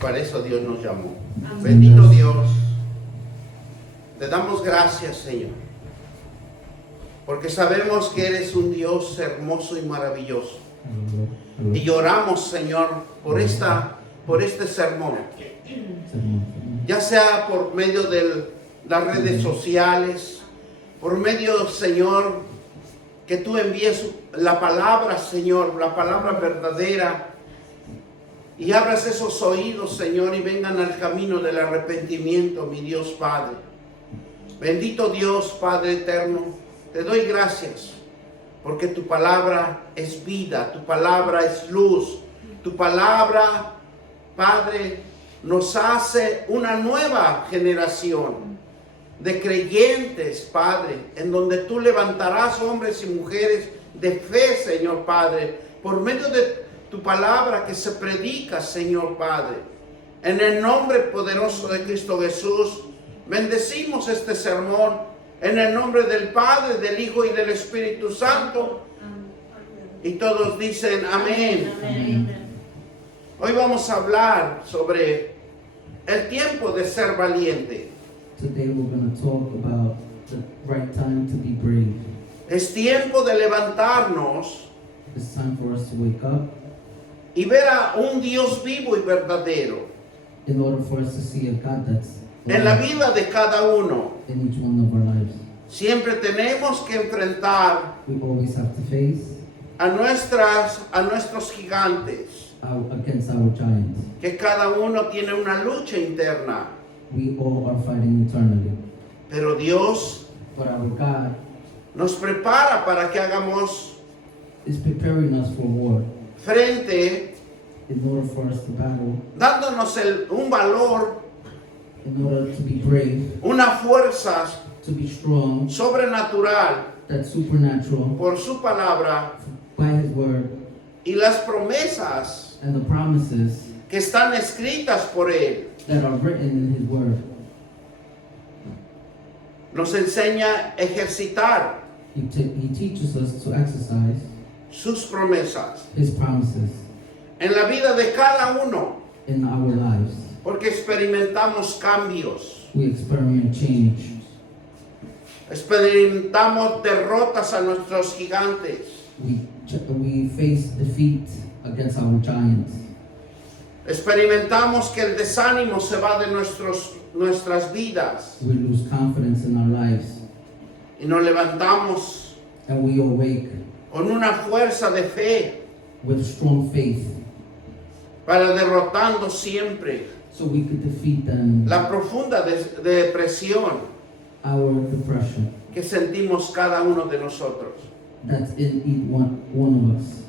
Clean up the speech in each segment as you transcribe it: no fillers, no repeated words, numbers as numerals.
Para eso Dios nos llamó. Bendito Dios. Te damos gracias, Señor. Porque sabemos que eres un Dios hermoso y maravilloso. Y lloramos, Señor, por este sermón. Ya sea por medio de las redes sociales, por medio, Señor, que tú envíes la palabra, Señor, la palabra verdadera, y abras esos oídos, Señor, y vengan al camino del arrepentimiento, mi Dios Padre. Bendito Dios, Padre eterno, te doy gracias, porque tu palabra es vida, tu palabra es luz, tu palabra, Padre, nos hace una nueva generación de creyentes, Padre, en donde tú levantarás hombres y mujeres de fe, Señor Padre, por medio de tu palabra que se predica, Señor Padre. En el nombre poderoso de Cristo Jesús, bendecimos este sermón, en el nombre del Padre, del Hijo y del Espíritu Santo. Y todos dicen amén. Amén. Hoy vamos a hablar sobre el tiempo de ser valiente. Today we're going to talk about the right time to be brave. Es tiempo de levantarnos It's time for us to wake up y ver a un Dios vivo y verdadero in order for us to see a God that's en la alive vida de cada uno. in each one of our lives. Siempre tenemos que enfrentar We always have to face a nuestros gigantes, against our giants. que cada uno tiene una lucha interna. We all are fighting eternally. Pero Dios But our God nos prepara para que hagamos is preparing us for war frente, in order for us to battle, dándonos un valor, in order to be brave, una fuerza to be strong, sobrenatural that's supernatural por su palabra by His word y las promesas and the promises que están escritas por Él. that are written in His word. Nos enseña a ejercitar He teaches us to exercise sus promesas His promises en la vida de cada uno, in our lives. porque experimentamos cambios, We experiment change. experimentamos derrotas a nuestros gigantes, We face defeat against our giants. experimentamos que el desánimo se va de nuestras vidas We lose confidence in our lives, y nos levantamos and we awake con una fuerza de fe with strong faith, para derrotando siempre so we could defeat them, la profunda depresión our depression que sentimos cada uno de nosotros. that's in each one of us.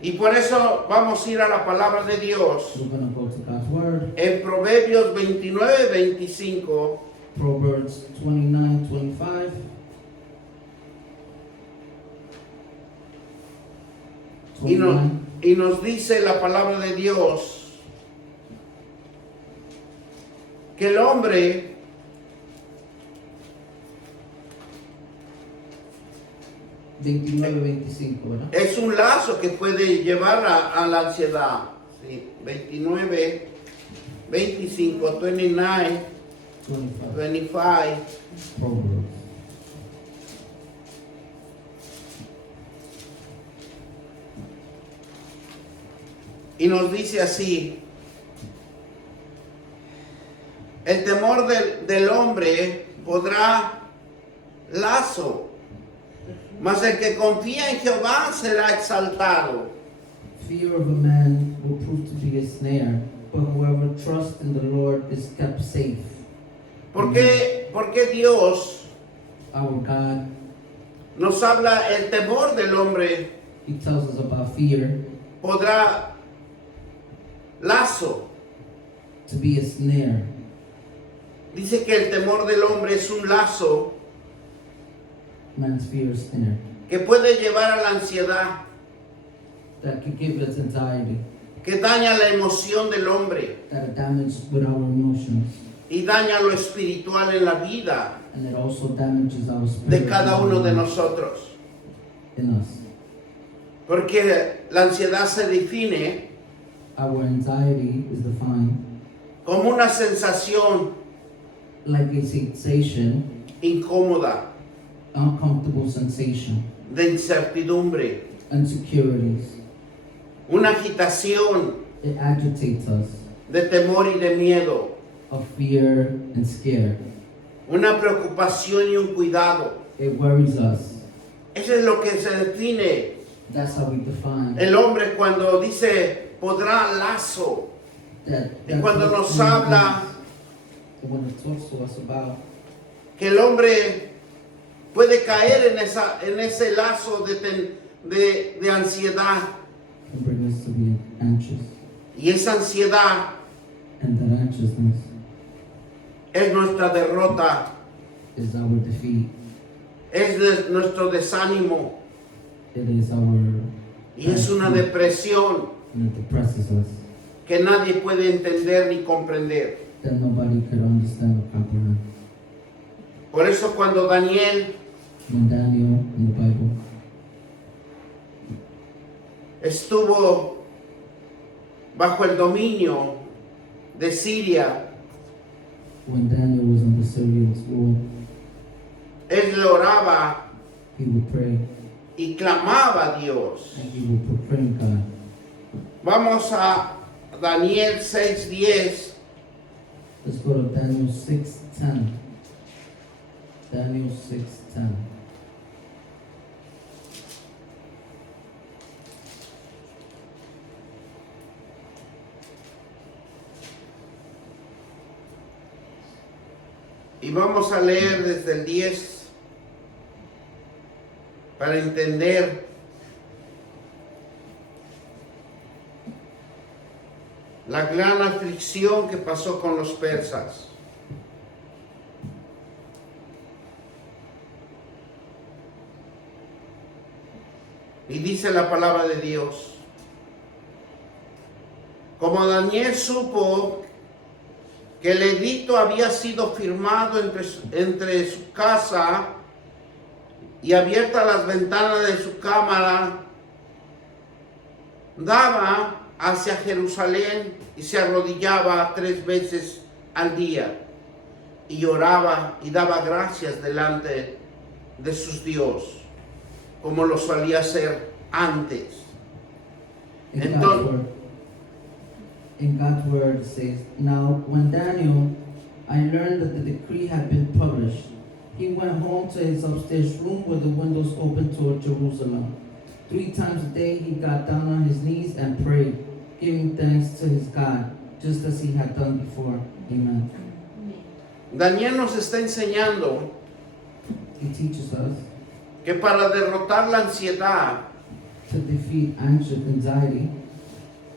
Y por eso vamos a ir a la palabra de Dios We're going to go to God's word, en Proverbios 29:25. Proverbs 29:25. Y nos dice la palabra de Dios que el hombre 29:25, ¿verdad? es un lazo que puede llevar a la ansiedad. Sí, 29:25, 29, 25. 25. Proverbs. Y nos dice así: el temor del hombre podrá lazo, mas el que confía en Jehová será exaltado. Fear of a man will prove to be a snare, but whoever trusts in the Lord is kept safe. ¿Por qué Dios Our God, nos habla el temor del hombre He tells us about fear podrá lazo? to be a snare. Dice que el temor del hombre es un lazo Man's fear is snare que puede llevar a la ansiedad, that could give us anxiety, que daña la emoción del hombre that damages with our emotions, y daña lo espiritual en la vida and it also damages our spirit de cada uno de nosotros. in us. Porque la ansiedad se define Our anxiety is defined una sensación like a sensation, incómoda, uncomfortable sensation, de incertidumbre, insecurities. una agitación It agitates us, de temor y de miedo, of fear and scare. una preocupación y un cuidado. It worries us. Eso es lo que se define That's how we define el hombre cuando dice podrá lazo. that. Y cuando nos habla When it talks to us about que el hombre puede caer en ese lazo de ansiedad. can bring us to be anxious, Y esa ansiedad and that anxiousness es nuestra derrota, is our defeat. es nuestro desánimo It is our y es una depresión and it depresses us que nadie puede entender ni comprender. that nobody could understand or comprehend. Por eso cuando Daniel When Daniel in the Bible estuvo bajo el dominio de Siria, when Daniel was under Syrian's rule, él le oraba he would pray y clamaba a Dios. and he would proclaim God. Vamos a Daniel 6:10. Let's go to Daniel 6:10. Daniel 6:10. Y vamos a leer desde el 10 para entender la gran aflicción que pasó con los persas. Y dice la palabra de Dios: como Daniel supo que el edicto había sido firmado entre su casa y abiertas las ventanas de su cámara, daba hacia Jerusalén y se arrodillaba 3 veces al día y oraba y daba gracias delante de sus dioses, como lo solía hacer antes. In God's word it says, now when Daniel, I learned that the decree had been published, he went home to his upstairs room with the windows open toward Jerusalem. 3 times a day he got down on his knees and prayed, giving thanks to his God, just as he had done before. Amen. Daniel nos está enseñando He teaches us que para derrotar la ansiedad to defeat anxiety,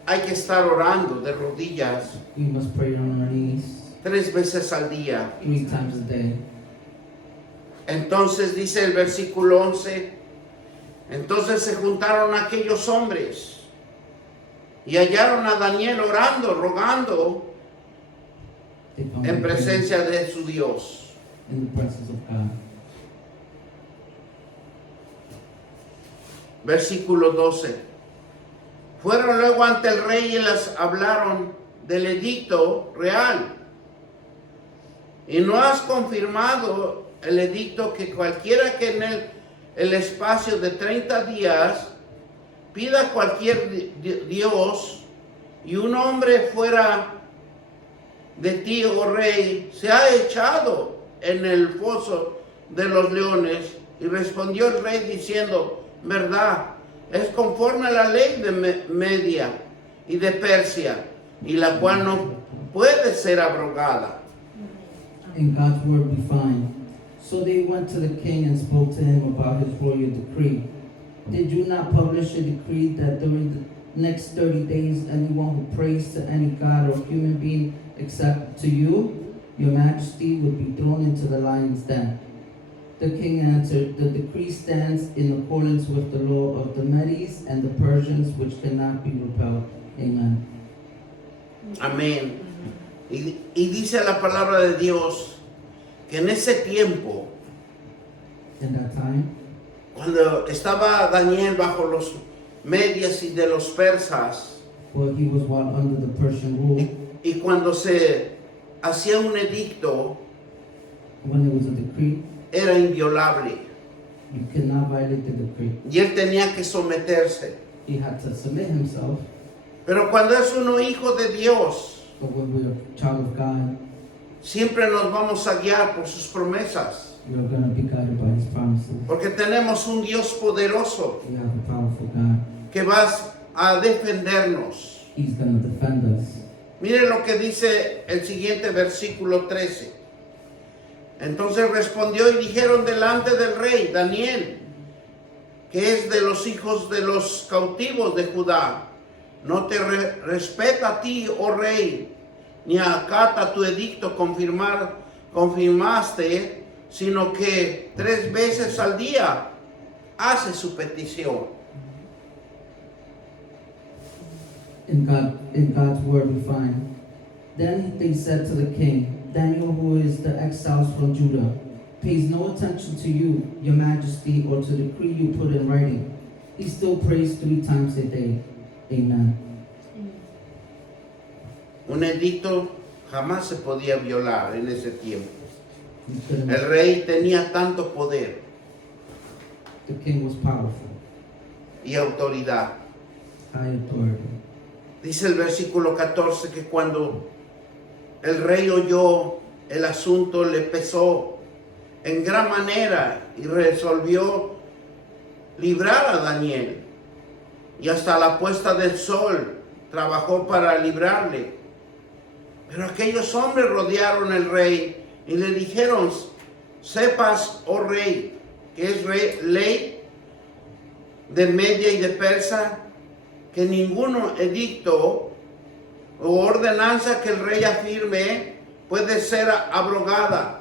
hay que estar orando de rodillas we must pray on our knees 3 veces al día. 3 times a day. Entonces dice el versículo 11, entonces se juntaron aquellos hombres y hallaron a Daniel orando, rogando They come en and pray presencia de su Dios. in the presence of God. Versículo 12. Fueron luego ante el rey y les hablaron del edicto real. Y no has confirmado el edicto que cualquiera que en el espacio de 30 días pida cualquier Dios y un hombre fuera de ti, oh rey, se ha echado en el foso de los leones. Y respondió el rey diciendo, verdad, es conforme a la ley de Media y de Persia, y la cual no puede ser abrogada. In God's word we find, so they went to the king and spoke to him about his royal decree. Did you not publish a decree that during the next 30 days anyone who prays to any god or human being except to you, your majesty, would be thrown into the lion's den? The king answered, the decree stands in accordance with the law of the Medes and the Persians, which cannot be repelled. Amen. Amén. Y dice la palabra de Dios que en ese tiempo, In that time, cuando estaba Daniel bajo los medias y de los persas, well, he was while under the Persian rule, y cuando se hacía un edicto, when there was a decree, era inviolable. you could not violate the decree. Y él tenía que someterse. He had to submit himself. Pero cuando es uno hijo de Dios, But when we're a child of God, siempre nos vamos a guiar por sus promesas. we are going to be guided by His promises. Porque tenemos un Dios poderoso We have a powerful God. que va a defendernos. He's going to defend us. Mire lo que dice el siguiente versículo 13. Entonces respondió y dijeron delante del rey Daniel, que es de los hijos de los cautivos de Judá, no te respeta a ti, oh rey, ni acata tu edicto confirmaste, sino que 3 veces al día hace su petición. In God's word we find, then they said to the king, Daniel, who is the exiles from Judah, pays no attention to you, your majesty, or to the decree you put in writing. He still prays 3 times a day. Amen. Un edicto jamás se podía violar en ese tiempo. He couldn't- El rey tenía tanto poder The king was powerful, y autoridad. high authority. Dice el versículo 14 que cuando el rey oyó el asunto le pesó en gran manera y resolvió librar a Daniel. Y hasta la puesta del sol trabajó para librarle. Pero aquellos hombres rodearon al rey y le dijeron, sepas, oh rey, que es ley de Media y de Persa, que ningún edicto o ordenanza que el rey afirme puede ser abrogada.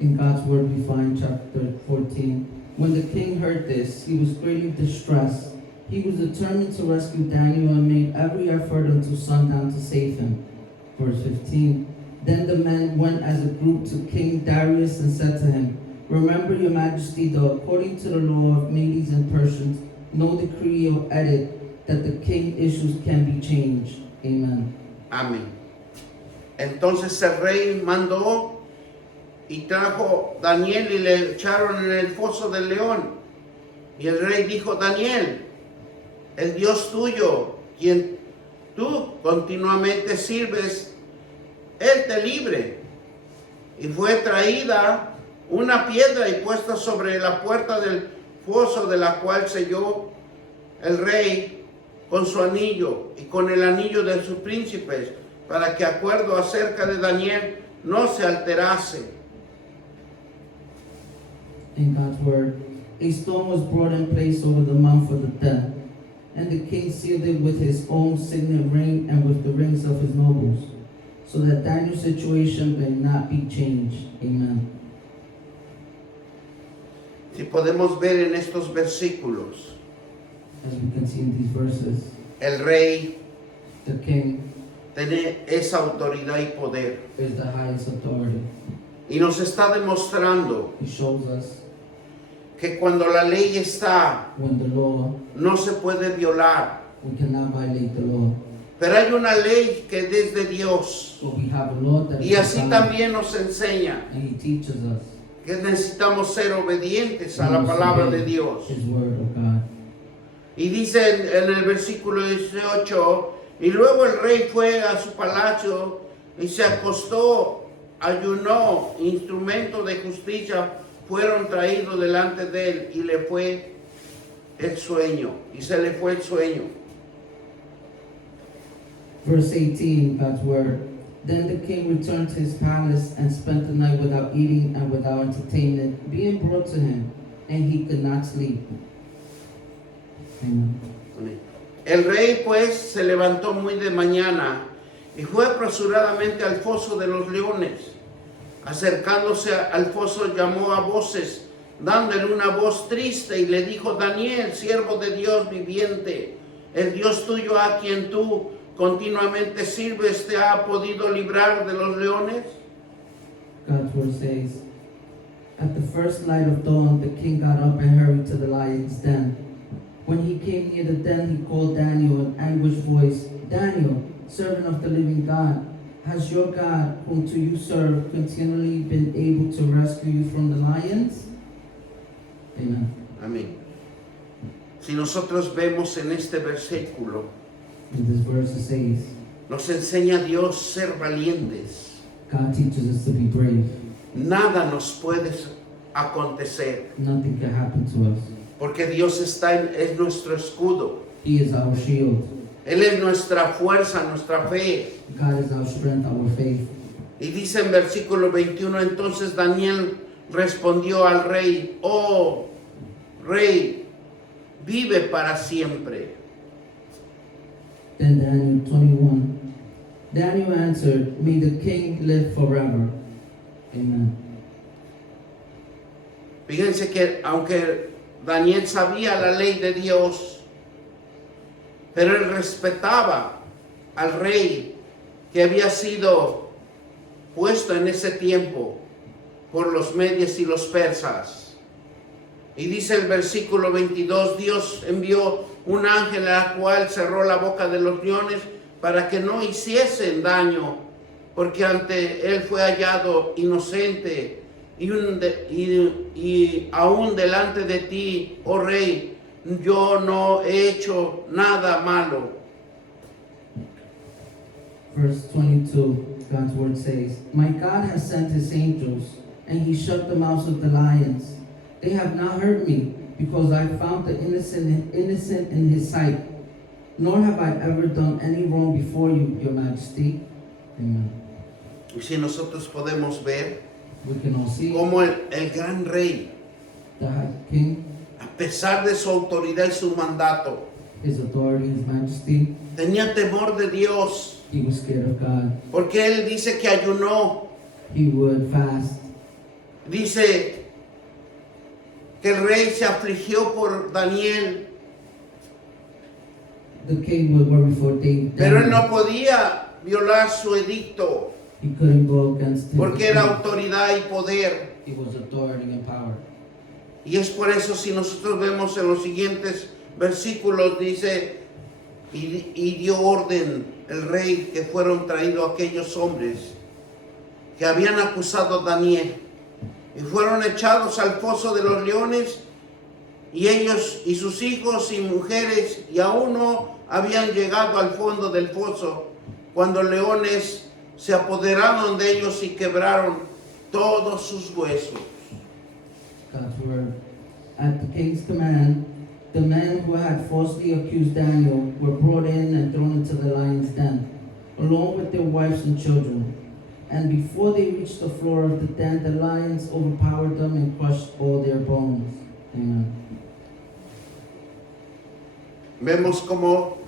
In God's word we find chapter 14. When the king heard this, he was greatly distressed. He was determined to rescue Daniel and made every effort until sundown to save him. Verse 15. Then the men went as a group to King Darius and said to him, Remember, your majesty, that according to the law of Medes and Persians, no decree or edict that the king issues can be changed. Amen. Amén. Entonces el rey mandó y trajo Daniel y le echaron en el foso del león. Y el rey dijo, Daniel, el Dios tuyo, quien tú continuamente sirves, Él te libre. Y fue traída una piedra y puesta sobre la puerta del foso, de la cual selló el rey con su anillo y con el anillo de sus príncipes, para que acuerdo acerca de Daniel no se alterase. In God's word, a stone was brought in place over the mouth of the dead, and the king sealed it with his own signet ring and with the rings of his nobles, so that Daniel's situation may not be changed. Amen. Si podemos ver en estos versículos, As we can see in these verses, el rey the king tiene esa autoridad y poder. is the highest authority. Y nos está demostrando He shows us que cuando la ley está, when the law, no se puede violar. we cannot violate the law. Pero hay una ley que es de Dios. But we have a law that Y is así from God, también nos enseña and he teaches us que necesitamos ser obedientes a la palabra de Dios. his word of God. Y dice en el versículo 18, y luego el rey fue a su palacio y se acostó, ayunó, instrumentos de justicia fueron traídos delante de él y le fue el sueño, y se le fue el sueño. Verse 18, God's word. Then the king returned to his palace and spent the night without eating and without entertainment, being brought to him, and he could not sleep. Amen. El rey pues se levantó muy de mañana y fue apresuradamente al foso de los leones. Acercándose al foso llamó a voces, dándole una voz triste y le dijo, Daniel, siervo de Dios viviente, el Dios tuyo a quien tú continuamente sirves, ¿te ha podido librar de los leones? God's word says, At the first light of dawn, the king got up and hurried to the lion's den. When he came near the den, he called Daniel in anguished voice, Daniel, servant of the living God, Has your God, whom to you serve, continually been able to rescue you from the lions? Amen. Amén. Si nosotros vemos en este versículo, In this verse it says, nos enseña a Dios ser valientes. God teaches us to be brave. Nada nos puede acontecer, Nothing can happen to us. porque Dios es nuestro escudo. He is our shield. Él es nuestra fuerza, nuestra fe. God is our strength, our faith. Y dice en versículo 21, entonces Daniel respondió al rey, oh rey, vive para siempre. Then Daniel 21. Daniel answered, may the king live forever. Amen. Fíjense que aunque Daniel sabía la ley de Dios, pero él respetaba al rey que había sido puesto en ese tiempo por los medios y los persas. Y dice el versículo 22, Dios envió un ángel a la cual cerró la boca de los leones para que no hiciesen daño, porque ante él fue hallado inocente y aún delante de ti, oh rey, yo no he hecho nada malo. Verse 22, God's word says, my God has sent his angels, and he shut the mouths of the lions. They have not hurt me, because I found the innocent in his sight. Nor have I ever done any wrong before you, your majesty. Amen. Y si nosotros podemos ver We can all see cómo el gran rey, the high king, a pesar de su autoridad y su mandato, his authority, his majesty. tenía temor de Dios, He was scared of God. porque él dice que ayunó. He would fast. Dice que el rey se afligió por Daniel, The king would worry for David. pero él no podía violar su edicto, He couldn't go against him. porque era autoridad y poder. He was authority and power. Y es por eso, si nosotros vemos en los siguientes versículos, dice, y dio orden el rey que fueron traídos aquellos hombres que habían acusado a Daniel, y fueron echados al foso de los leones, y ellos y sus hijos y mujeres, y aún no habían llegado al fondo del foso, cuando leones se apoderaron de ellos y quebraron todos sus huesos. God's word. At the king's command, the men who had falsely accused Daniel were brought in and thrown into the lion's den, along with their wives and children. And before they reached the floor of the den, the lions overpowered them and crushed all their bones. Amen. Vemos como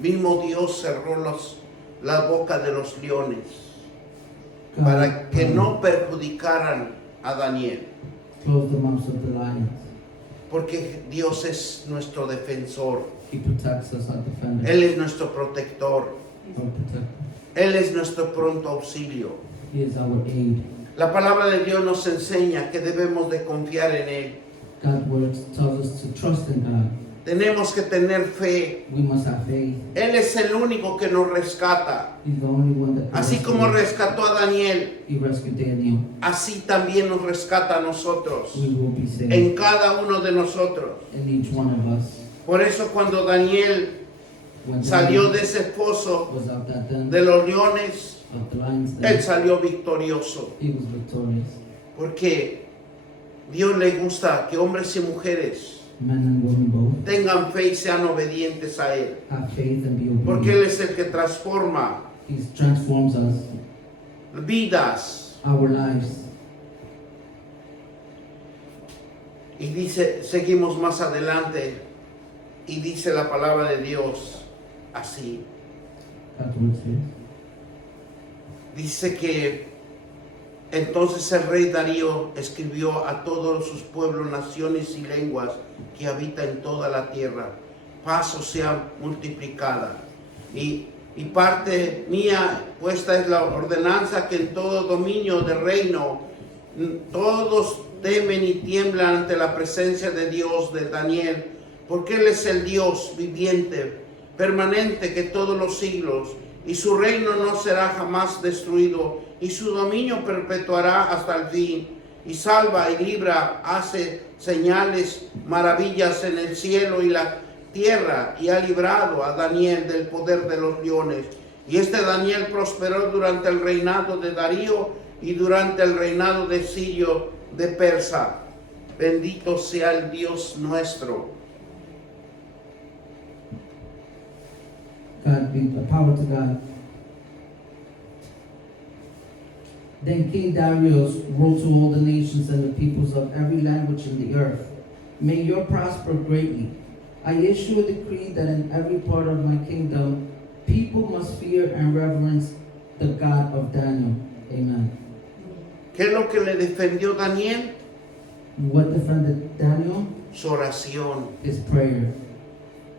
mismo Dios cerró la boca de los leones para que no perjudicaran a Daniel, closed the mouths of the lions. porque Dios es nuestro defensor, He protects us, our defender, Él es nuestro protector, our protector. Él es nuestro pronto auxilio. He is our aid. La palabra de Dios nos enseña que debemos de confiar en Él. God's word tells us to trust in God. Tenemos que tener fe. We must have faith. Él es el único que nos rescata. He's the only one that can Así rescue como us. rescató a Daniel, He rescued Daniel. así también nos rescata a nosotros, We will be saved. en cada uno de nosotros. In each one of us. Por eso cuando Daniel When salió Daniel de ese foso was out that den de los leones, of the lions, él den, salió victorioso. he was victorious. Porque Dios le gusta que hombres y mujeres Men and women both tengan fe y sean obedientes a Él. have faith and be Porque obedient. Él es el que transforma He transforms us, vidas. our lives. Y dice, seguimos más adelante, y dice la palabra de Dios así. God's word says. Dice que entonces el rey Darío escribió a todos sus pueblos, naciones y lenguas que habitan en toda la tierra: paz os sea multiplicada. Y parte mía puesta es la ordenanza que en todo dominio de reino todos temen y tiemblan ante la presencia de Dios, de Daniel, porque Él es el Dios viviente, permanente, que todos los siglos, y su reino no será jamás destruido, y su dominio perpetuará hasta el fin. Y salva y libra, hace señales, maravillas en el cielo y la tierra, y ha librado a Daniel del poder de los leones. Y este Daniel prosperó durante el reinado de Darío y durante el reinado de Sirio de Persa. Bendito sea el Dios nuestro. God be the power to God. Then King Darius wrote to all the nations and the peoples of every language in the earth, may you prosper greatly. I issue a decree that in every part of my kingdom, people must fear and reverence the God of Daniel. Amen. ¿Qué es lo que le defendió Daniel? What defended Daniel? Su oración. His prayer,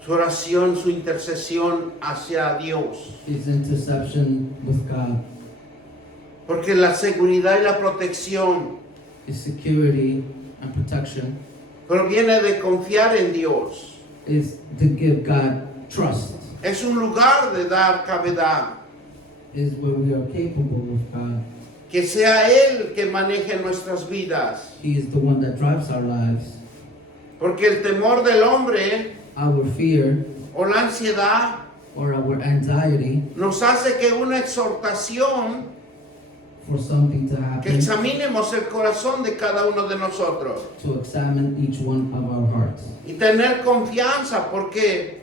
Su oración, su intercesión hacia Dios. his interception with God, Porque la seguridad y la protección his security and protection proviene de confiar en Dios. is to give God trust, Es un lugar de dar cavidad. is where we are capable with God. Que sea Él que maneje nuestras vidas. He is the one that drives our lives. Porque el temor del hombre Our fear o la ansiedad or our anxiety nos hace que una exhortación, for something to que happen, examinemos el corazón de cada uno de nosotros. to examine each one of our hearts. Y tener confianza, porque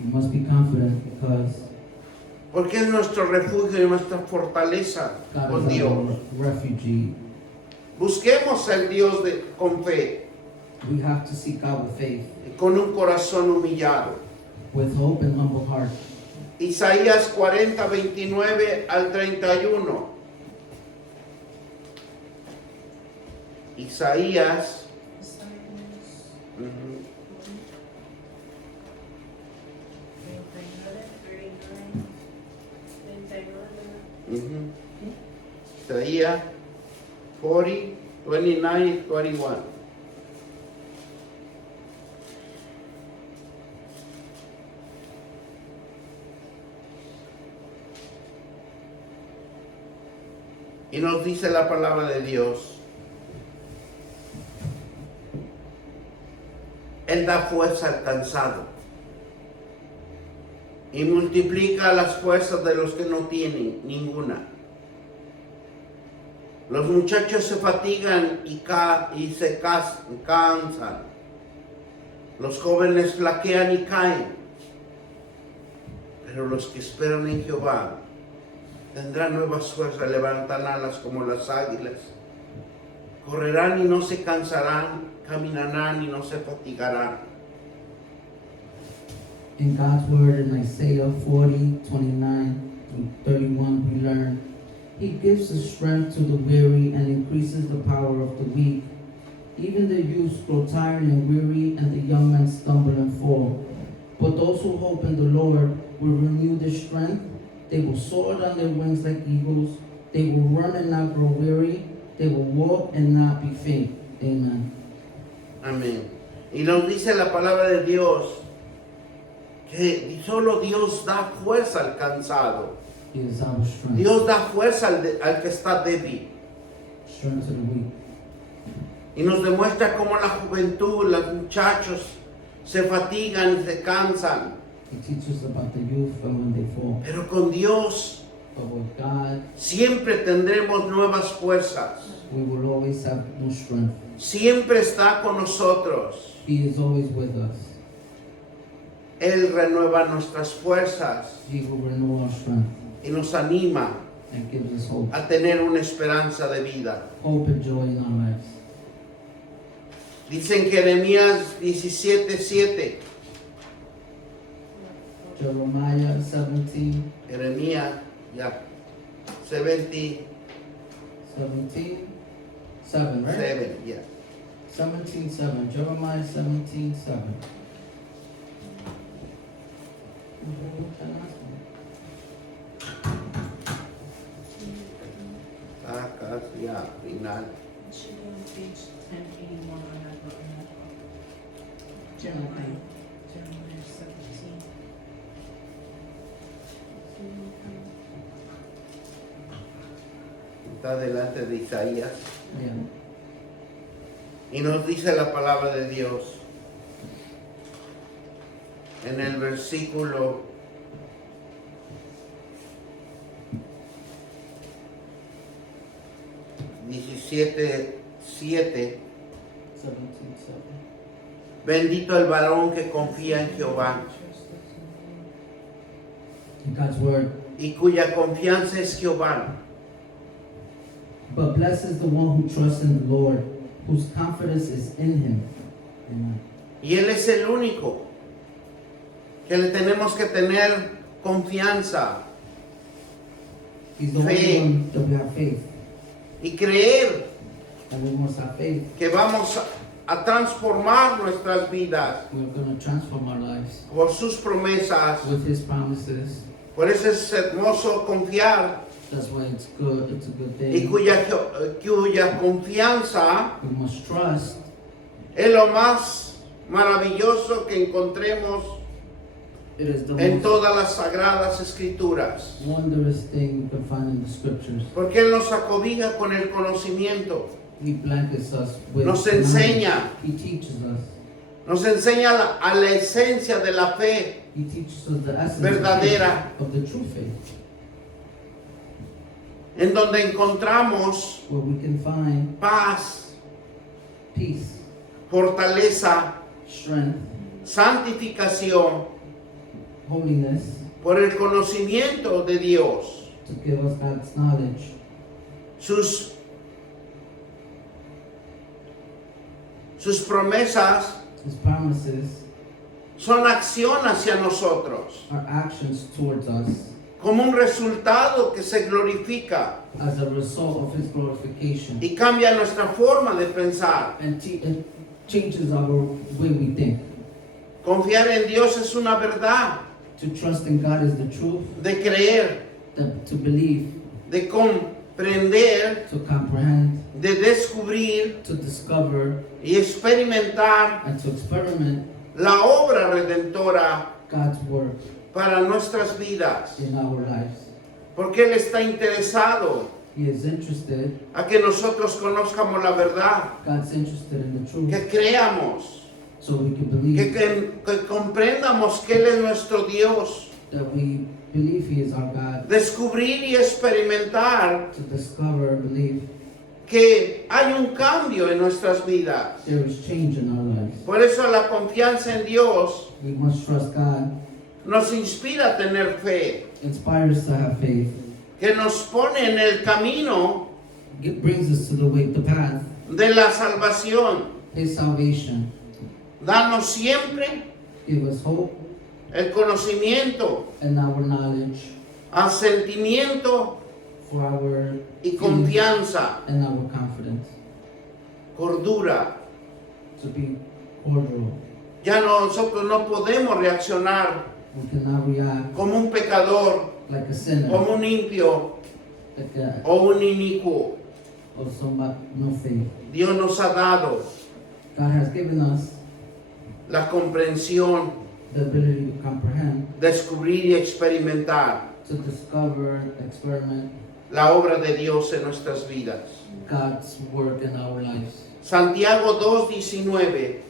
We must be confident because es nuestro refugio y nuestra fortaleza God con is Dios. our refuge. Busquemos al Dios con fe We have to seek God with faith, y con un corazón humillado. with hope and humble heart. Isaías 40, 29 al 31. Isaías. Ujú. 39, Ujú. Isaías 40, 29, 21. Y nos dice la palabra de Dios: Él da fuerza al cansado y multiplica las fuerzas de los que no tienen ninguna. Los muchachos se fatigan y se cansan. Los jóvenes flaquean y caen. Pero los que esperan en Jehová tendrán nuevas fuerzas, levantarán alas como las águilas. Correrán y no se cansarán, caminarán y no se fatigarán. In God's word in Isaiah 40, 29 through 31, we learn, He gives the strength to the weary and increases the power of the weak. Even the youths grow tired and weary, and the young men stumble and fall. But those who hope in the Lord will renew their strength. They will soar on their wings like eagles. They will run and not grow weary. They will walk and not be faint. Amen. Amén. Y nos dice la palabra de Dios que solo Dios da fuerza al cansado. He is our strength. Dios da fuerza al que está débil. Strength to the weak. Y nos demuestra cómo la juventud, los muchachos se fatigan y se cansan. He teaches about the youth and when they fall. Pero con Dios But with God, siempre tendremos nuevas fuerzas. we will always have new strength. Siempre está con nosotros. He is always with us. Él renueva nuestras fuerzas He will renew our strength y nos anima and gives us hope. a tener una esperanza de vida. Hope and joy in our lives. Dice en Jeremías 17:7. Jeremiah 17, Jeremías, ya. 17, 7, right? 7, ya. 17:7. Jeremiah 17:7. Está casi ya, final. it should be on page 1081 on that book. Jeremiah. Jeremiah 17. Está delante de Isaías. Yeah. Y nos dice la palabra de Dios en el versículo 17:7. 17:7. Bendito el varón que confía en Jehová In God's word. y cuya confianza es Jehová. But blessed is the one who trusts in the Lord, whose confidence is in him. Amen. Y Él es el único que le tenemos que tener confianza He's the Faith. only one that we have faith. y creer And we must have faith. que vamos a transformar nuestras vidas We're going to transform our lives por sus promesas. with his promises. Por eso es hermoso confiar That's why it's good. It's a good y thing. cuya confianza We must trust. es lo más maravilloso que encontremos It is the en most todas las sagradas escrituras. wondrous thing you can find in the scriptures. Porque Él nos acobija con el conocimiento, He blankets us with nos knowledge. enseña, He teaches us. nos enseña a la esencia de la fe He teaches us the essence verdadera, of the true faith, en donde encontramos where we can find paz, peace, fortaleza, strength, santificación holiness, por el conocimiento de Dios. to give us God's knowledge. Sus promesas His promises son acción hacia nosotros, are actions towards us como un resultado que se glorifica as a result of his glorification, y cambia nuestra forma de pensar. and it changes our way we think. Confiar en Dios es una verdad, To trust in God is the truth, de creer, to believe, de comprender, to comprehend, de descubrir to discover, y experimentar and to experiment la obra redentora God's work para nuestras vidas. in our lives. Porque Él está interesado He is interested, a que nosotros conozcamos la verdad, God's interested in the truth, que creamos, so we can que, believe que comprendamos que Él es nuestro Dios. that we believe He is our God, Descubrir y experimentar to discover and believe que hay un cambio en nuestras vidas. there is change in our lives. Por eso la confianza en Dios We must trust God, nos inspira a tener fe, inspires us to have faith, que nos pone en el camino it brings us to the way, the path, de la salvación. His salvation. Danos siempre Give us hope el conocimiento, and our knowledge asentimiento for our y feelings confianza, and our confidence, cordura. to be cordial. Ya nosotros no podemos reaccionar We cannot react como un pecador, like a sinner, como un impío like a, o un inicuo. or somebody no faith. Dios nos ha dado God has given us la comprensión, the ability to comprehend, descubrir y experimentar to discover, experiment la obra de Dios en nuestras vidas. God's work in our lives. Santiago 2:19.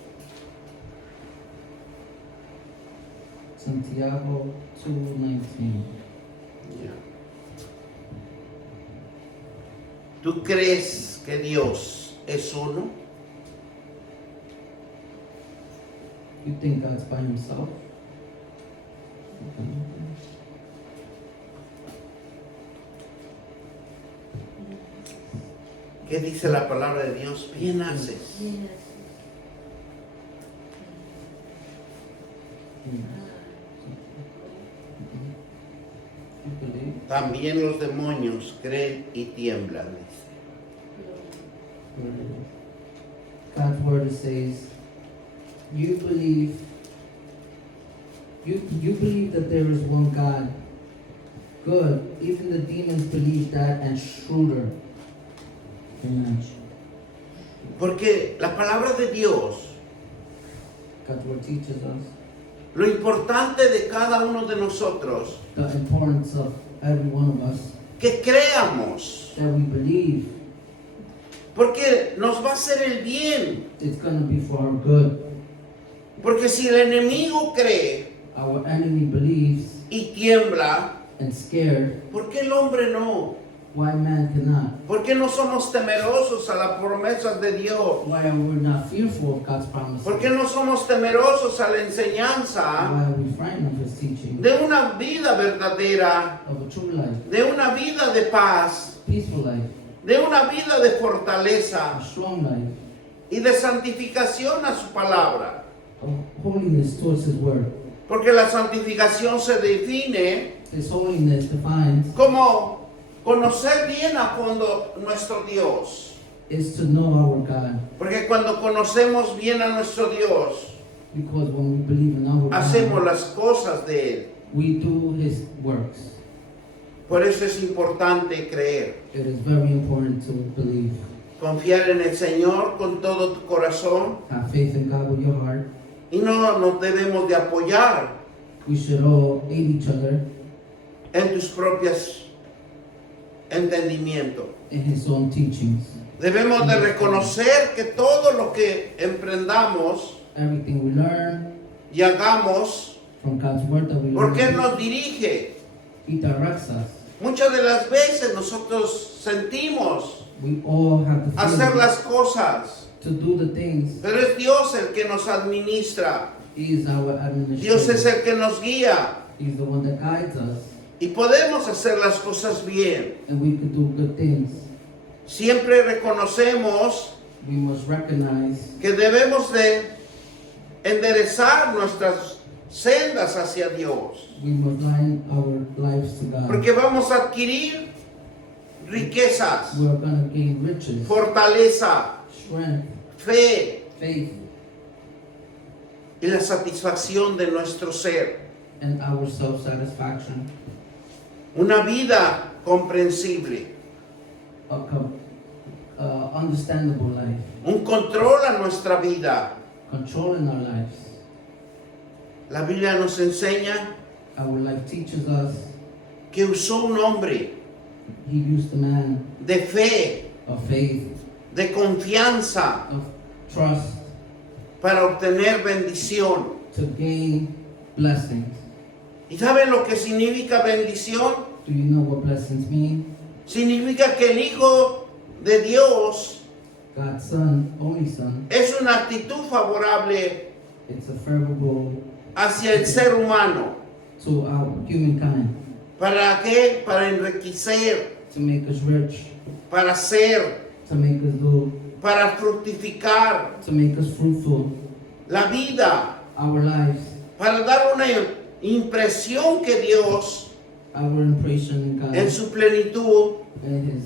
Santiago 2:19. ¿Tú crees que Dios es uno? You think God's by himself? ¿Qué dice la palabra de Dios? Bien haces. You believe? También los demonios creen y tiemblan, dice. God's word says, you believe that there is one God. Good. Even the demons believe that and shrewder. Amen. Porque la palabra de Dios, God's word teaches us lo importante de cada uno de nosotros, the importance of every one of us, que creamos, that we believe porque nos va a hacer el bien. it's going to be for our good. Porque si el enemigo cree Our enemy believes y tiembla, and scared. ¿por qué el hombre no? Why man cannot? ¿Por qué no somos temerosos a las promesas de Dios? Why are we not fearful of God's promises? ¿Por qué no somos temerosos a la enseñanza Why are we frightened of His teaching? de una vida verdadera, Of a true life, de una vida de paz, peaceful life, de una vida de a fortaleza strong life, y de santificación a su palabra? of holiness towards His word. Porque la santificación se define His holiness defines como conocer bien a fondo nuestro Dios. is to know our God. Porque cuando conocemos bien a nuestro Dios, Because when we believe in our hacemos God, las cosas de Él. we do His works. Por eso es importante creer. It is very important to believe. Confiar en el Señor con todo tu corazón. Have faith in God with your heart. Y no nos debemos de apoyar We should all aid each other en tus propios entendimientos. in His own teachings. Debemos de reconocer que todo lo que emprendamos Everything we learn y hagamos, from God's word that we porque Él learn, nos dirige. He directs us. Muchas de las veces nosotros sentimos We all have the hacer feeling las cosas, to do the things. pero es Dios el que nos administra. He is our Dios es administrator. el que nos guía He's the one that guides us, y podemos hacer las cosas bien. and we could do good things. Siempre reconocemos We must recognize que debemos de enderezar nuestras sendas hacia Dios, we must line our lives to God. porque vamos a adquirir riquezas, We are going to gain riches, fortaleza, strength, fe faith, y la satisfacción de nuestro ser. and our self-satisfaction. Una vida comprensible, Understandable life, un control a nuestra vida. controlling our lives. La Biblia nos enseña Our life teaches us. que usó un hombre He used a man de fe, of faith, de confianza, of trust, para obtener bendición. to gain blessings. ¿Y saben lo que significa bendición? Do you know what blessings mean? Significa que el Hijo de Dios God's Son, only Son, es una actitud favorable it's a favorable hacia el ser humano. to our humankind, ¿Para qué? Para enriquecer, to make us rich, para ser, to make us do, para fructificar to make us fruitful, la vida, our lives, para dar una impresión que Dios, our impression in God, en su plenitud, and His,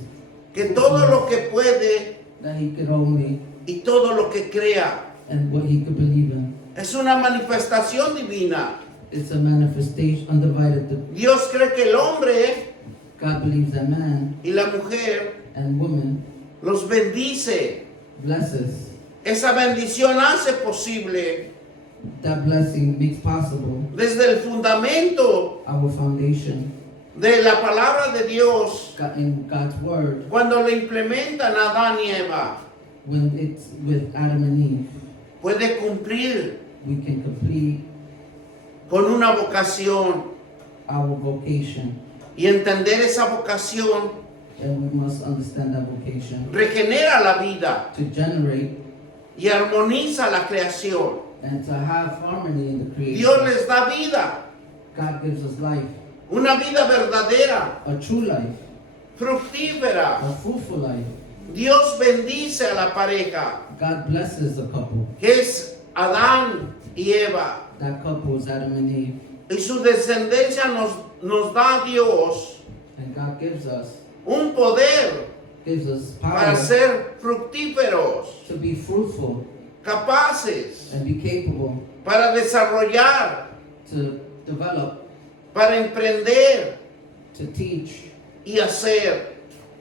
que todo lo que puede that He could only, y todo lo que crea and what He could believe in. es una manifestación divina. It's a manifestation, undivided. Dios cree que el hombre God believes that man y la mujer and woman los bendice. blesses. Esa bendición hace posible That blessing makes possible desde el fundamento our foundation de la palabra de Dios in God's word cuando le implementan a Adán y Eva. when it's with Adam and Eve. Puede cumplir We can complete con una vocación our vocation, y entender esa vocación and we must understand that vocation regenera la vida to generate y armoniza la creación. and to have harmony in the creation. Dios les da vida, God gives us life, una vida verdadera, a true life, fructífera. a fruitful life. Dios bendice a la pareja, God blesses a couple. que es Adán y Eva, That couple is Adam and Eve, y su descendencia nos da a Dios and God gives us un power para ser fructíferos, to be fruitful capaces, and be capable para desarrollar, to develop, para emprender to teach, y hacer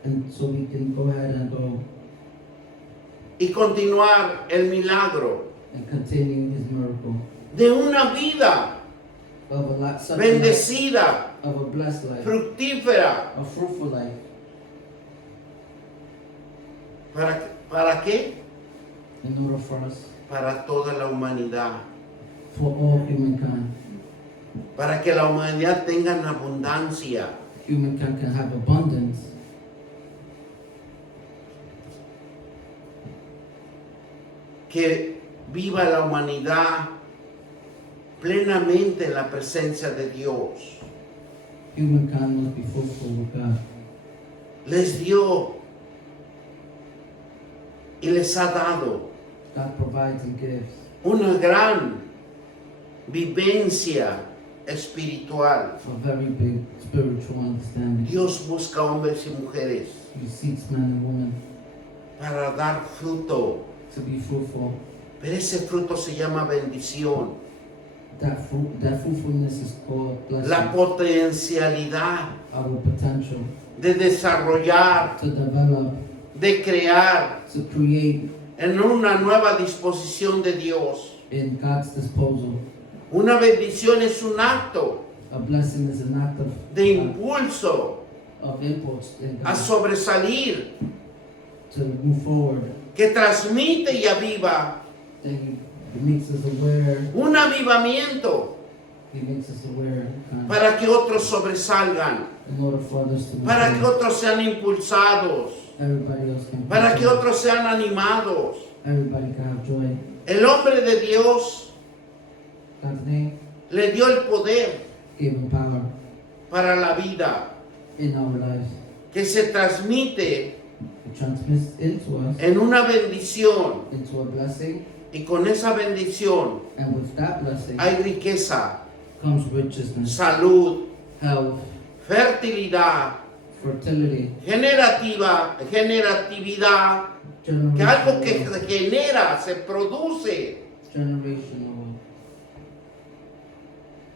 and so we can go ahead and go y continuar el milagro and continue His miracle de una vida of a such a life, bendecida, of a blessed life, fructífera. a fruitful life. ¿Para qué? In order for us, Para toda la humanidad. for all humankind. Para que la humanidad tenga abundancia. Humankind can have abundance. Que viva la humanidad plenamente en la presencia de Dios. Humankind must be fruitful with God. Les dio y les ha dado God provides and gives una gran vivencia espiritual. a very big spiritual understanding. Dios busca hombres y mujeres He seeks men and women para dar fruto, to be fruitful. pero ese fruto se llama bendición. That fruitfulness is called La blessing. potencialidad Our potential de desarrollar, to develop, de crear to create en una nueva disposición de Dios. in God's disposal. Una bendición es un acto A blessing is an act de impulso of impulse in a God sobresalir, to move forward. que transmite y aviva. Then He makes us aware. Un avivamiento He makes us aware kind, para que otros sobresalgan, in order for others to move para que forward. otros sean impulsados, Everybody else can. para que move otros sean animados. forward. Everybody can have joy. El hombre de Dios God's name le dio el poder gave Him power para la vida in our lives. que se transmite It transmits into us en una bendición, into a blessing, y con esa bendición and with that blessing hay riqueza, comes righteousness, salud, health, fertilidad, fertility, generatividad, que algo que generational, genera, se produce. generational.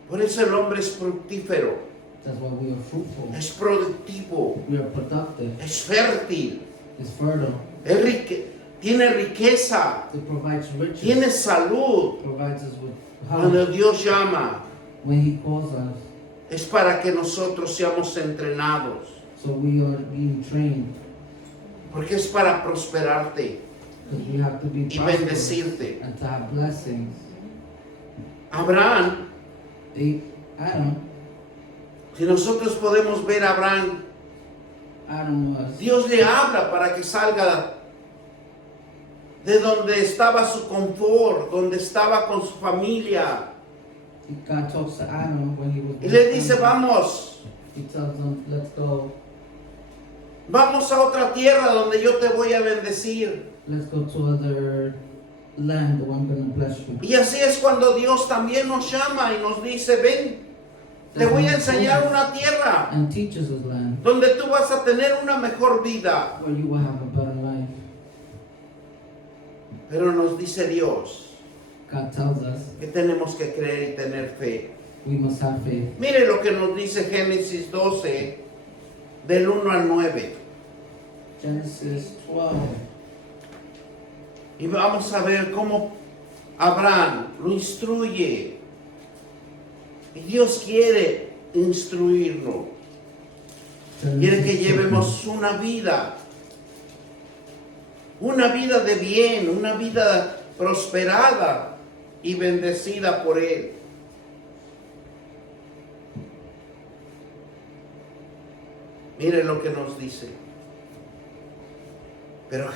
Por eso el hombre es fructífero, That's why we are fruitful. es productivo, We are productive. es fértil, It's fertile. tiene riqueza, It provides riches. tiene salud. Provides us with Cuando health. Dios llama, When He calls us, es para que nosotros seamos entrenados, so we are being trained. porque es para prosperarte Because we have to be y prosperous bendecirte. and to have blessings. Abraham, Adam si nosotros podemos ver a Abraham, was. Dios le habla para que salga de donde estaba su confort, donde estaba con su familia, God talks to Adam when he was. y le dice, vamos, He tells him, "Let's go. vamos a otra tierra donde yo te voy a bendecir. Let's go to other land where I'm going to bless you." Y así es cuando Dios también nos llama y nos dice, ven, te voy a enseñar una tierra And teaches us land donde tú vas a tener una mejor vida. where you will have a better life. Pero nos dice Dios God tells us que tenemos que creer y tener fe. we must have faith. Mire lo que nos dice Génesis 12, del 1 al 9. Genesis 12. Y vamos a ver cómo Abraham lo instruye. Y Dios quiere instruirnos. Quiere que llevemos una vida de bien, una vida prosperada y bendecida por Él. Mire lo que nos dice. Pero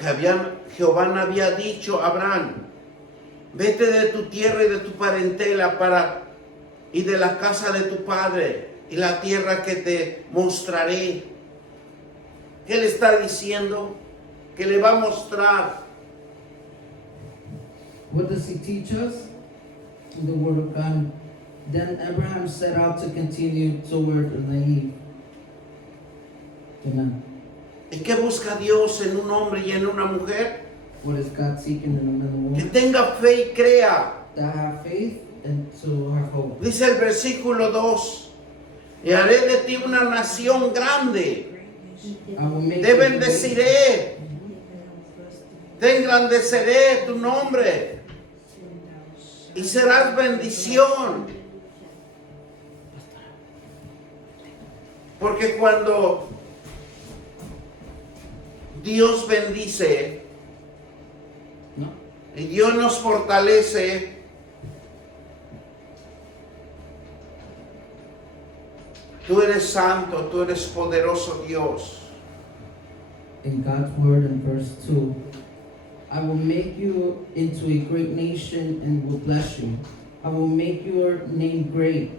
Jehová no había dicho a Abraham, vete de tu tierra y de tu parentela y de la casa de tu padre y la tierra que te mostraré. ¿Qué le está diciendo? Que le va a mostrar. What does he teach us? The word of God. Then Abraham set out to continue toward Negev. Amen. ¿Y qué busca Dios en un hombre y en una mujer? What is God seeking in a man and Que woman? tenga fe y crea. That have faith and to have hope. Dice el versículo 2, y haré de ti una nación grande, I will make te you great. bendeciré, te engrandeceré tu nombre y serás bendición. Porque cuando Dios bendice No? y Dios nos fortalece, tú eres santo, tú eres poderoso Dios. In God's word in verse 2, I will make you into a great nation and will bless you. I will make your name great,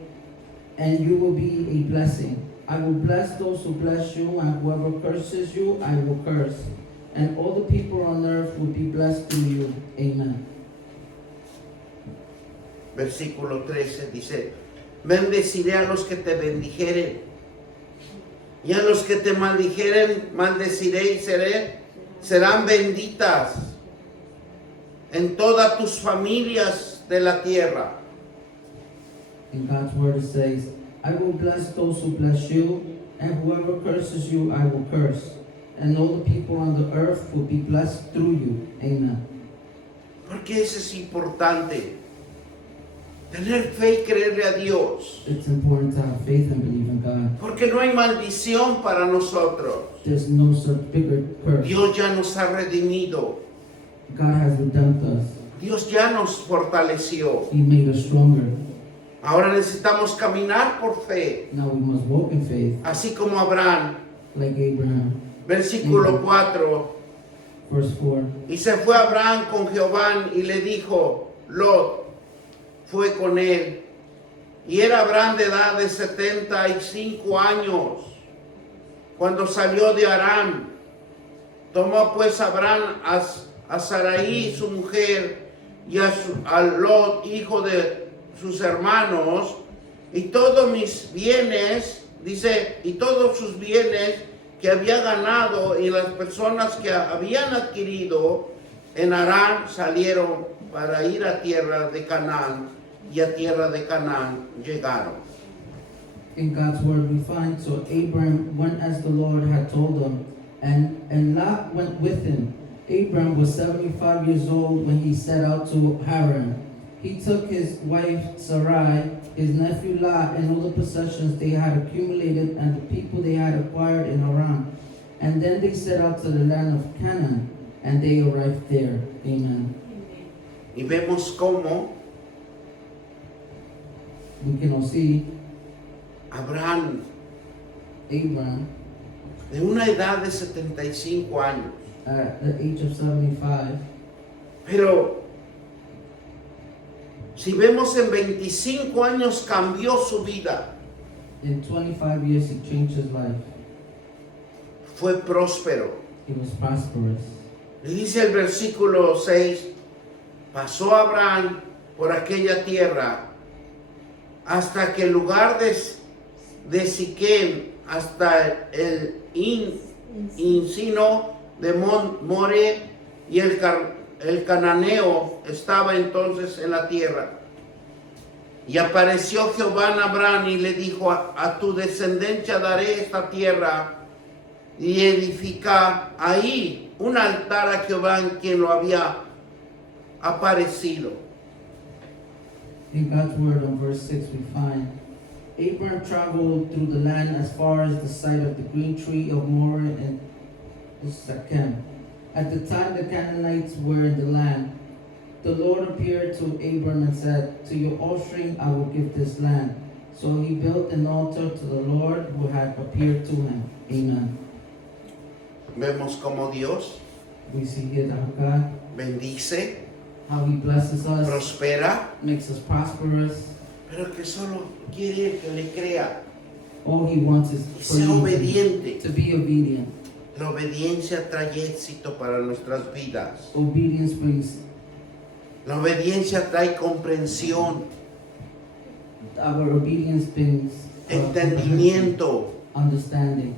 and you will be a blessing. I will bless those who bless you, and whoever curses you, I will curse. And all the people on earth will be blessed through you. Amen. Versículo 13 dice, bendeciré a los que te bendijeren, y a los que te maldijeren, maldeciré y serán benditas en todas tus familias de la tierra. In God's word it says, I will bless those who bless you, and whoever curses you, I will curse. And all the people on the earth will be blessed through you. Amen. Porque eso es importante. Tener fe y creerle a Dios. It's important to have faith and believe in God. Porque no hay maldición para nosotros. There's no such bigger curse. Dios ya nos ha redimido. God has redeemed us. Dios ya nos fortaleció. He made us stronger. Ahora necesitamos caminar por fe. Now we must walk in faith Así como Abraham. like Abraham. Versículo 4. Verse 4. Y se fue Abraham con Jehová y le dijo, Lot fue con él. Y era Abraham de edad de 75 años cuando salió de Aram. Tomó pues Abraham a Sarai su mujer y a Lot hijo de sus hermanos y todos mis bienes, dice, y todos sus bienes que había ganado y las personas que habían adquirido en Aram salieron para ir a tierra de Canaán, y a tierra de Canaán llegaron. In God's word we find, so Abram went as the Lord had told him, and Lot went with him. Abram was 75 years old when he set out to Haran. He took his wife Sarai, his nephew Lot, and all the possessions they had accumulated and the people they had acquired in Haran. And then they set out to the land of Canaan, and they arrived there. Amen. Y vemos cómo We can all see Abraham, Abram de una edad de 75 años, at the age of 75. pero si vemos en 25 años cambió su vida, In 25 years, he changed his life. fue próspero. He was prosperous. Le dice el versículo 6, pasó Abraham por aquella tierra hasta que el lugar de Siquem, hasta el encino de More, y el cananeo estaba entonces en la tierra. Y apareció Jehová a Abraham y le dijo, a tu descendencia daré esta tierra, y edifica ahí un altar a Jehová en quien lo había aparecido. In God's word on verse 6 we find, Abram traveled through the land as far as the site of the green tree of Moreh and Shechem. At the time the Canaanites were in the land, the Lord appeared to Abram and said, to your offspring I will give this land. So he built an altar to the Lord who had appeared to him. Amen. Vemos como Dios We see here how God, bendice, how he blesses us, prospera, makes us prosperous. pero que solo quiere que le crea All he wants is y for sea you obediente. to be obedient. La obediencia trae éxito para nuestras vidas. Obedience brings, La obediencia trae comprensión, our obedience brings entendimiento. understanding.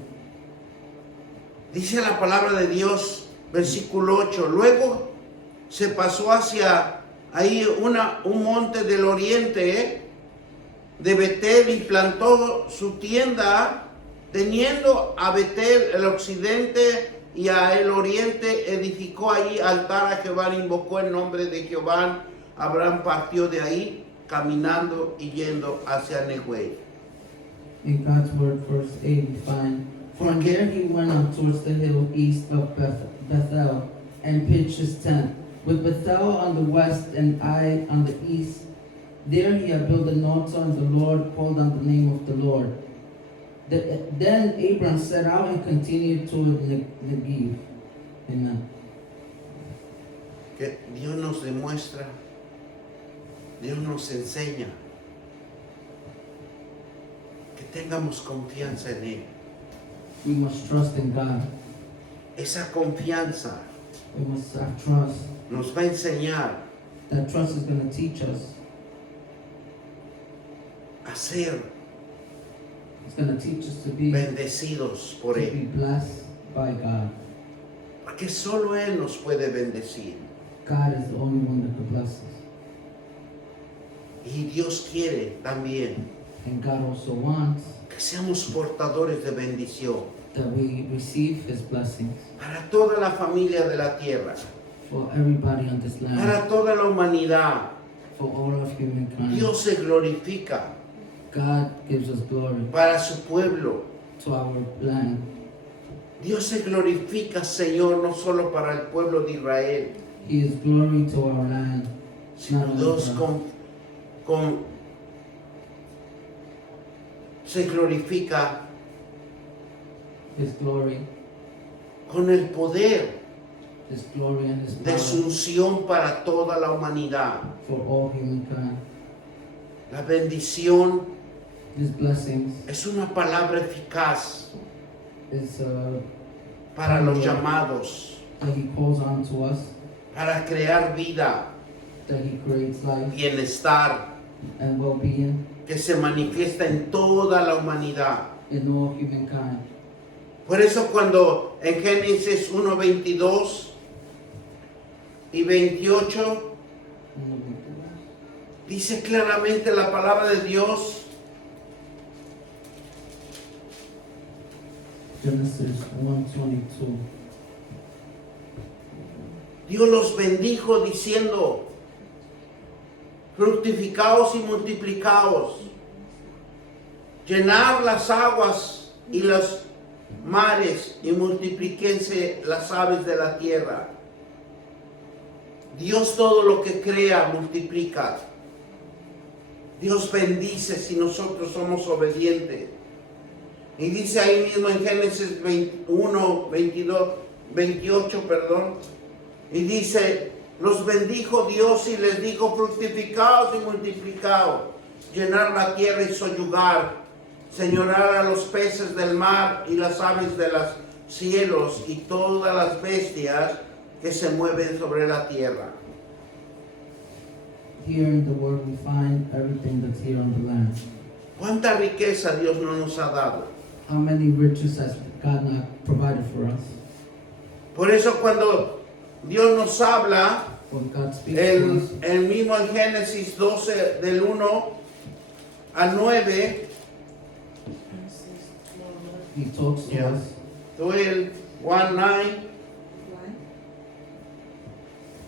Dice la palabra de Dios, versículo 8, luego se pasó hacia ahí un monte del oriente de Betel y plantó su tienda, teniendo a Betel el occidente y a el oriente, edificó ahí altar a Jehová, invocó el nombre de Jehová. Abraham partió de ahí caminando y yendo hacia Nehuel. In God's word, verse 8, we find, from there he went up towards the hill east of Bethel and pitched his tent, with Bethel on the west and Ai on the east. There he had built an altar, and the Lord called on the name of the Lord. Then Abram set out and continued toward Negev. Amen. Que Dios nos demuestra, Dios nos enseña que tengamos confianza en Él. We must trust in God. Esa confianza We must have trust. nos va a enseñar That trust is going to teach us. a ser It's going to teach us to be bendecidos por Él. blessed by God. Porque solo Él nos puede bendecir. God is the only one that can bless us. Y Dios quiere también And God also wants que seamos portadores de bendición that we receive His blessings para toda la familia de la tierra, for everybody on this land, para toda la humanidad. for all of humankind. Dios se glorifica God gives us glory para su pueblo. to our land. Dios se glorifica, Señor, no solo para el pueblo de Israel, He is glory to our land. sino Dios se glorifica His glory, con el poder His glory and His de su power unción para toda la humanidad. for all humankind. La bendición His blessings es una palabra eficaz is para los llamados, that He calls on to us, para crear vida, that He creates life bienestar, and well-being que se manifiesta en toda la humanidad. in all humankind. Por eso cuando en Génesis 1, 22 y 28 dice claramente la palabra de Dios, Genesis 1:22. Dios los bendijo diciendo, fructificaos y multiplicaos, llenar las aguas y los mares y multiplíquense las aves de la tierra. Dios todo lo que crea multiplica. Dios bendice si nosotros somos obedientes. Y dice ahí mismo en Génesis 21, 22, 28, perdón, y dice, los bendijo Dios y les dijo, fructificaos y multiplicaos, llenar la tierra y soyugar, señorar a los peces del mar y las aves de los cielos y todas las bestias que se mueven sobre la tierra. Here in the Word we find everything that's here on the land. ¿Cuánta riqueza Dios no nos ha dado? How many riches has God not provided for us? Por eso cuando Dios nos habla, When God speaks to us, el mismo en Génesis 12, del 1 al 9, Genesis 12. He talks to Yeah. us. 12, 1, 9,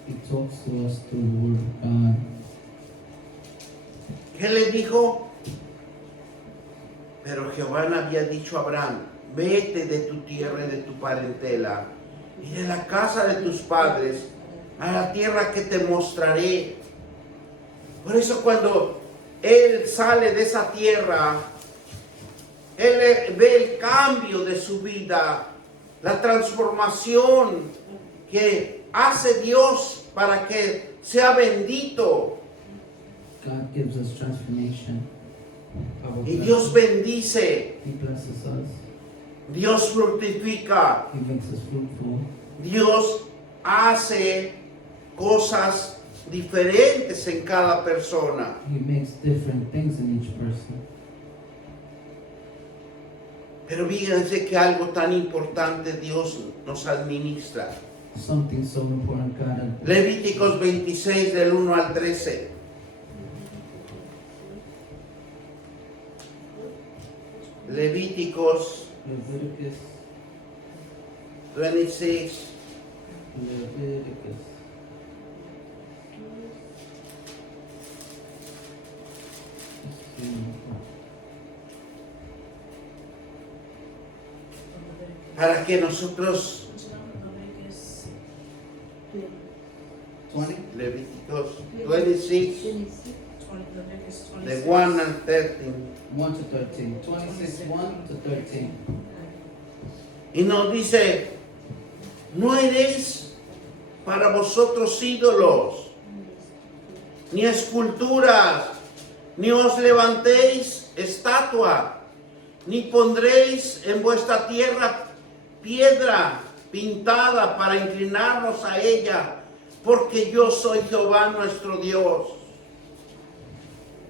He talks to us through the Word of God. ¿qué le dijo? Pero Jehová le había dicho a Abraham, vete de tu tierra y de tu parentela y de la casa de tus padres a la tierra que te mostraré. Por eso cuando él sale de esa tierra, él ve el cambio de su vida, la transformación que hace Dios para que sea bendito. God gives us transformation. Y Dios bendice, He blesses us. Dios fructifica, He makes us fruitful. Dios hace cosas diferentes en cada persona. He makes different things in each person. Pero fíjense que algo tan importante Dios nos administra. Something so important God. Levíticos 26 del 1 al 13. Levíticos Leviticus. 26. Leviticus. para que nosotros, Leviticus 20? Levíticos 26, 20, Leviticus 26. de 1 and 13, 1 to 13. 26, 1 to 13. y nos dice, no haréis para vosotros ídolos, ni esculturas, ni os levantéis estatua, ni pondréis en vuestra tierra piedra pintada para inclinarnos a ella, porque yo soy Jehová nuestro Dios.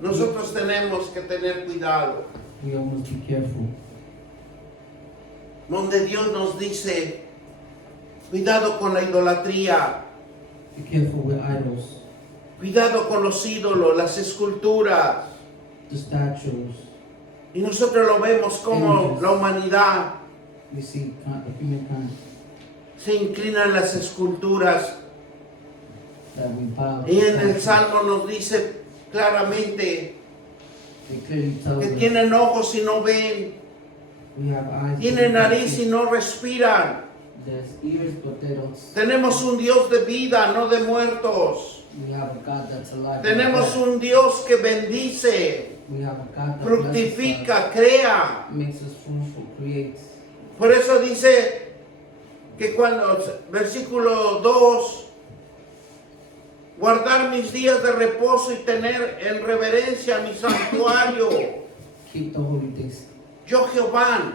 Nosotros tenemos que tener cuidado, We almost be careful. donde Dios nos dice, cuidado con la idolatría, Be careful with idols, cuidado con los ídolos, las esculturas. the statues. Y nosotros lo vemos como la humanidad We see humankind se inclina en las esculturas. that we bow. Y en el Salmo nos dice claramente It clearly tells que us tienen ojos y no ven, we have eyes, but tienen we can't nariz see. y no respiran. There's ears, but they don't. Tenemos un Dios de vida, no de muertos. We have a God that's alive. Tenemos un Dios que bendice, We have a God that fructifica, crea. makes us fruitful, creates. Por eso dice que cuando, versículo 2, guardar mis días de reposo y tener en reverencia mi santuario. Keep the holy days. Yo Jehová.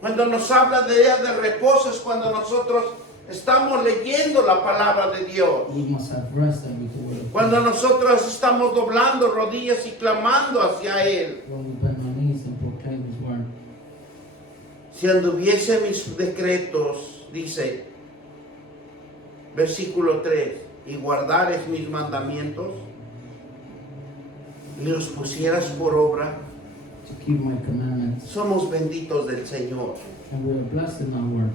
Cuando nos habla de días de reposo es cuando nosotros estamos leyendo la palabra de Dios. We must have rest and with the word of God. Cuando nosotros estamos doblando rodillas y clamando hacia Él. When we bend our knees and proclaim His word. Si anduviese mis decretos, dice, versículo 3, y guardares mis mandamientos, y los pusieras por obra, To keep my commandments. somos benditos del Señor. And we are blessed in our word.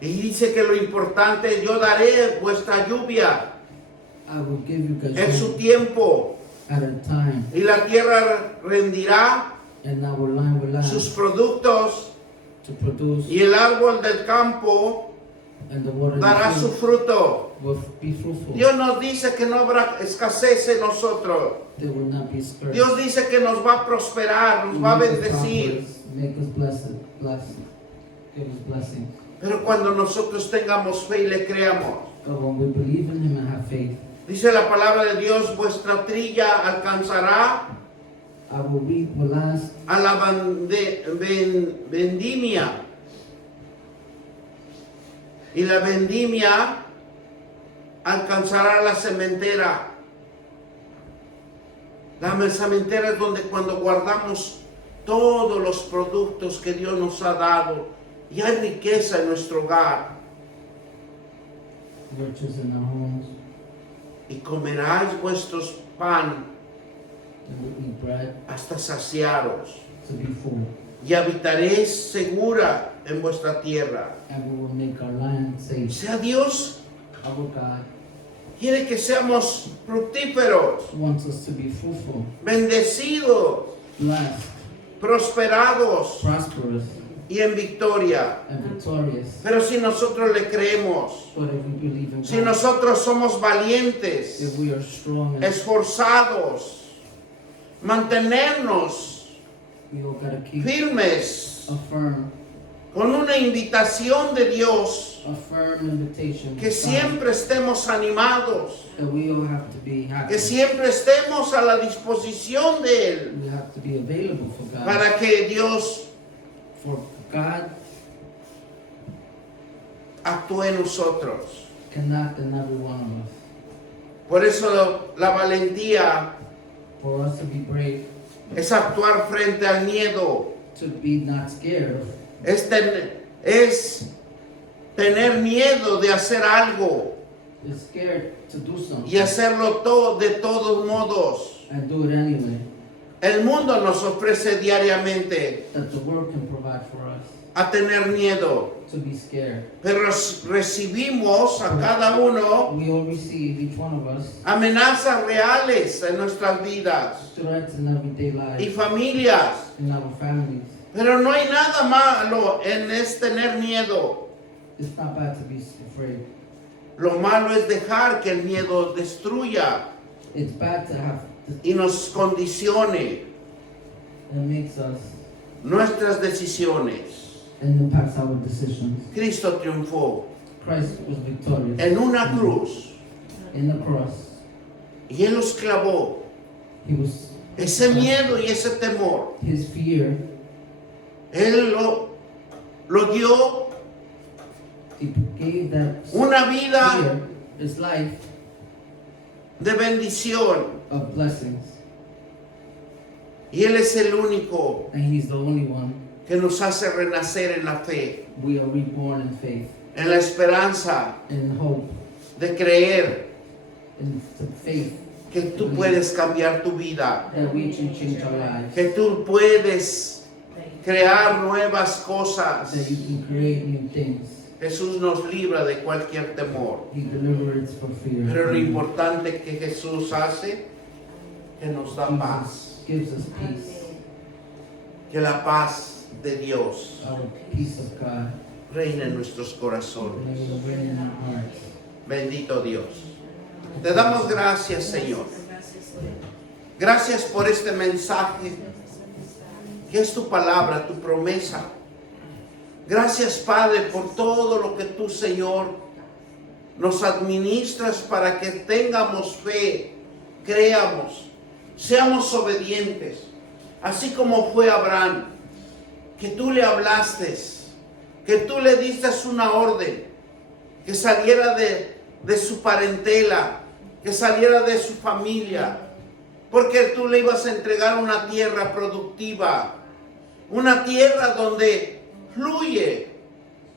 Y dice que lo importante, yo daré vuestra lluvia I will give you God's en su word tiempo, at a time, y la tierra rendirá and our land will last sus productos, to produce, y el árbol del campo and the water dará su fruto. will be fruitful. Dios nos dice que no habrá escasez en nosotros. They will not be scourged. Dios dice que nos va a prosperar, nos va a Make us bendecir. prosperous, make us blessed, give us blessings. Pero cuando nosotros tengamos fe y le creamos, But when we believe in Him and have faith, dice la palabra de Dios, vuestra trilla alcanzará our wheat will last, a la vendimia. Y la vendimia alcanzará la cementera. La cementera es donde cuando guardamos todos los productos que Dios nos ha dado y hay riqueza en nuestro hogar. riches in our homes, Y comeráis vuestros pan and we eat bread hasta saciaros. to be full, Y habitaréis segura en vuestra tierra. and we will make our land O safe. sea, Dios Our God quiere que seamos fructíferos, wants us to be fruitful, bendecidos, blessed, prosperados prosperous, y en victoria. and victorious. Pero si nosotros le creemos, But if we believe in si God, nosotros somos valientes, if we are strong and esforzados, mantenernos we all gotta keep firmes a firm con una invitación de Dios, invitation que from God, siempre estemos animados, that we all have to be happy. que siempre estemos a la disposición de Él, We have to be available for God, para que Dios for God actúe en nosotros. can act in every one of us. Por eso la valentía For us to be brave, es actuar frente al miedo, to be not scared of, es tener miedo de hacer algo is scared to do something y hacerlo todo de todos modos. and do it anyway, El mundo nos ofrece diariamente that the world can provide for us, a tener miedo, to be scared. pero recibimos a cada uno We all receive, each one of us, amenazas reales en nuestras vidas threats in everyday y life, familias. in our families. Pero no hay nada malo en tener miedo. It's not bad to be afraid. Lo malo es dejar que el miedo destruya It's bad to have y nos condicione it makes us nuestras decisiones. and impacts our decisions. Cristo triunfó Christ was victorious en una cruz in the cross. y Él los clavó. He was Ese miedo y ese temor, his fear. Él lo dio He gave that una vida fear his life de bendición. of blessings, Y Él es el único and he's the only one. que nos hace renacer en la fe, We are reborn in faith, en la esperanza in hope, de creer in the faith que tú puedes cambiar tu vida, that we can change our lives, que tú puedes crear nuevas cosas. that you can create new things. Jesús nos libra de cualquier temor. He delivers for fear. Pero lo importante que Jesús hace, que nos da paz. Jesus gives us peace, Que la paz de Dios our peace of God, reine en nuestros and corazones. it will reign in our hearts. Bendito Dios. Te damos gracias, Señor. Gracias por este mensaje, que es tu palabra, tu promesa. Gracias, Padre, por todo lo que tú, Señor, nos administras para que tengamos fe, creamos, seamos obedientes, así como fue Abraham, que tú le hablaste, que tú le diste una orden, que saliera de su parentela, que saliera de su familia, porque tú le ibas a entregar una tierra productiva, una tierra donde fluye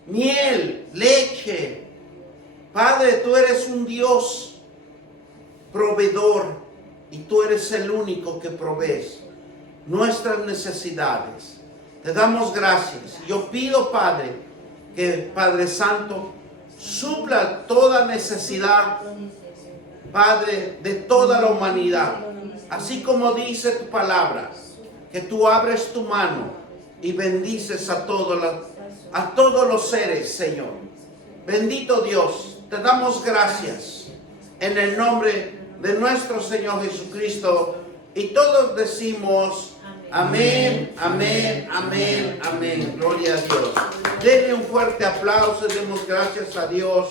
miel, leche. Padre, tú eres un Dios proveedor y tú eres el único que provees nuestras necesidades. Te damos gracias. Yo pido, Padre, que Padre Santo supla toda necesidad, Padre, de toda la humanidad. Así como dice tu palabra, que tú abres tu mano y bendices a todos los seres, Señor. Bendito Dios, te damos gracias en el nombre de nuestro Señor Jesucristo. Y todos decimos amén, amén, amén, amén. Gloria a Dios. Denle un fuerte aplauso, demos gracias a Dios.